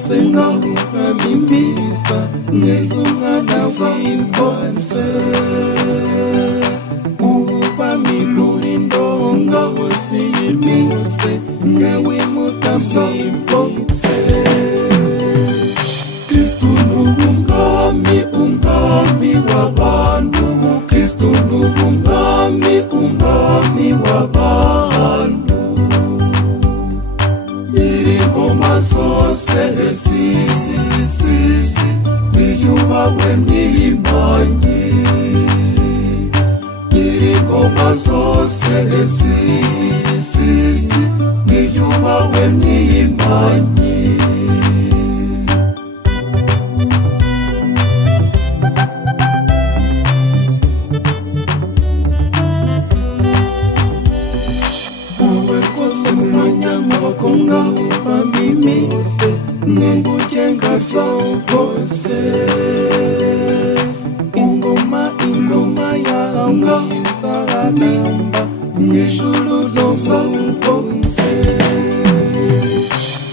rwose nk'abimbiza neza umwana w'imponse ubami buri ndonga hose yirwose nkawe mutamwimponse Kristu n'ubumwami umwami w'abantu Kristu n'ubumwami umwami w'abantu nyir'ingoma zose sisi wiyubawe mw'impanyi nyir'ingoma zose sisi wiyubawe mw'impanyi Konga mimi ningujenga zose ingoma ya namba nijulu no zose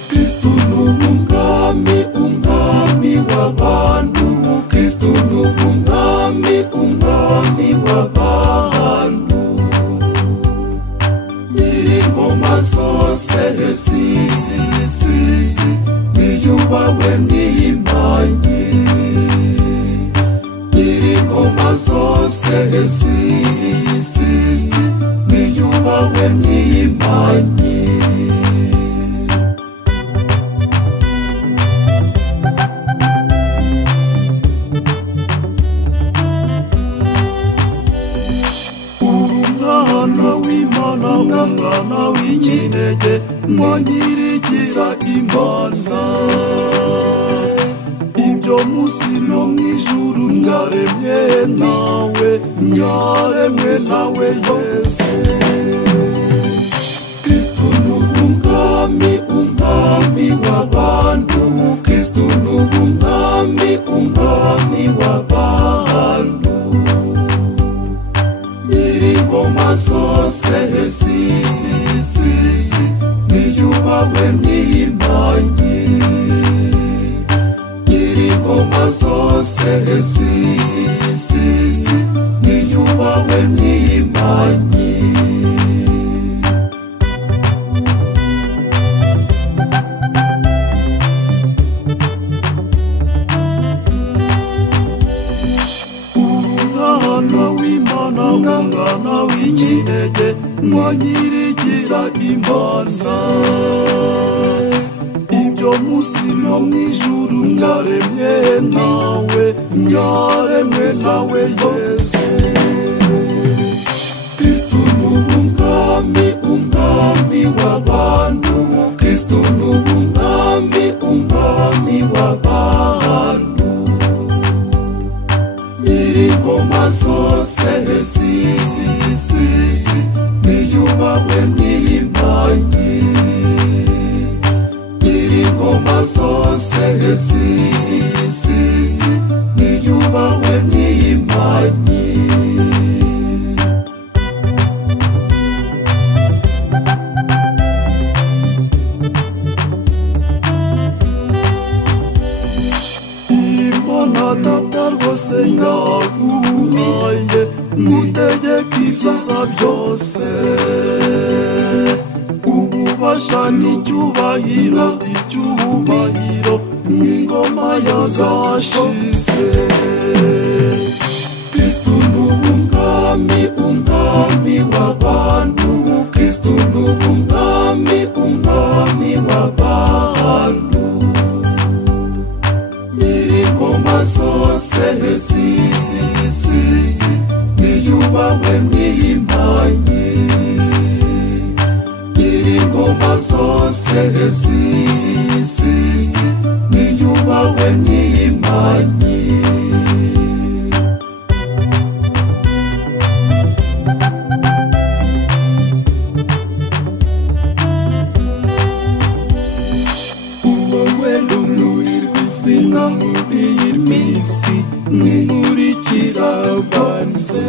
Kristu n'ubumwami umwami w'abantu Kristu n'ubumwami umwami w'abantu nyir'ingoma zose sisi wiyubawe mw'impanyi nyir'ingoma zose sisi wiyubawe mw'impanyi umwana w'ikinege mwanyirigiza imana ibyo munsi no mw'ijuru byaremwe nawe Yesu Kristu n'ubumwami umwami w'abantu Kristu n'ubumwami umwami w'abantu nyir'ingoma zose sisi wiyubawe mw'impanyi nyir'ingoma zose sisi wiyubawe mw'impanyi umwana w'ikinege mwanyirigiza imana ibyo munsi no mw'ijuru byaremwe nawe Yesu Kristu n'ubumwami umwami w'abantu Kristu n'ubumwami umwami w'abantu nyir'ingoma zose sisi wiyubawe mw'impanyi nyir'ingoma zose sisi wiyubawe mw'impanyi Data rwose naguhaye ngutegeka isaza byose ububasha n'icyubahiro n'ingoma yazashize Kristu n'ubumwami umwami w'abantu Kristu n'ubumwami umwami w'abantu nyir'ingoma zose sisi wiyubawe mw'impanyi nyir'ingoma zose sisi wiyubawe mw'impanyi nkurikiza abanze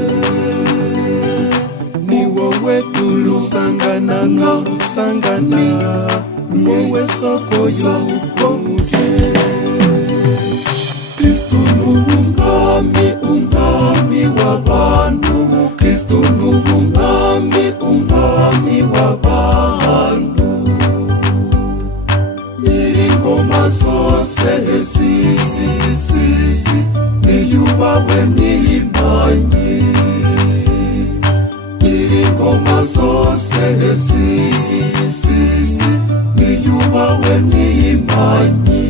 ni wowe turusangana wowe soko y'ubukomuse. Kristu n'ubumwami, umwami w'abantu. Kristu n'ubumwami, umwami w'abantu. Nyir'ingoma zose z'isi niyubahwe mwiyimanye. Nyir'ingoma zose z'isi niyubahwe mwiyimanye.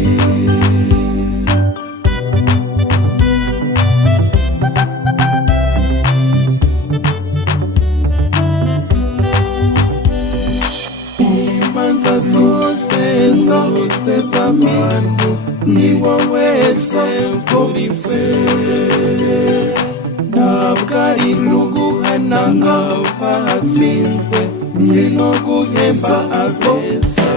Imanza zose z'abantu ni wowe ukorise. Ntabwo ari uguhana abatsinzwe, si no guhemba abeza.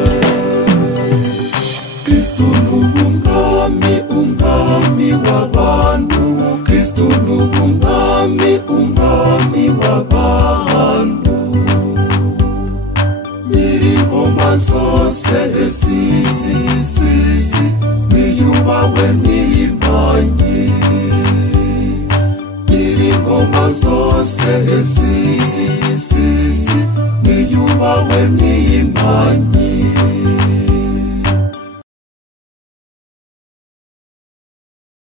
Kristu n'ubumwami, umwami w'abantu. Kristu n'ubumwami, umwami w'abantu. Nyir'ingoma zose z'isi niyubahwe mwiyimanye. Nyir'ingoma zose z'isi niyubahwe mwiyimanye.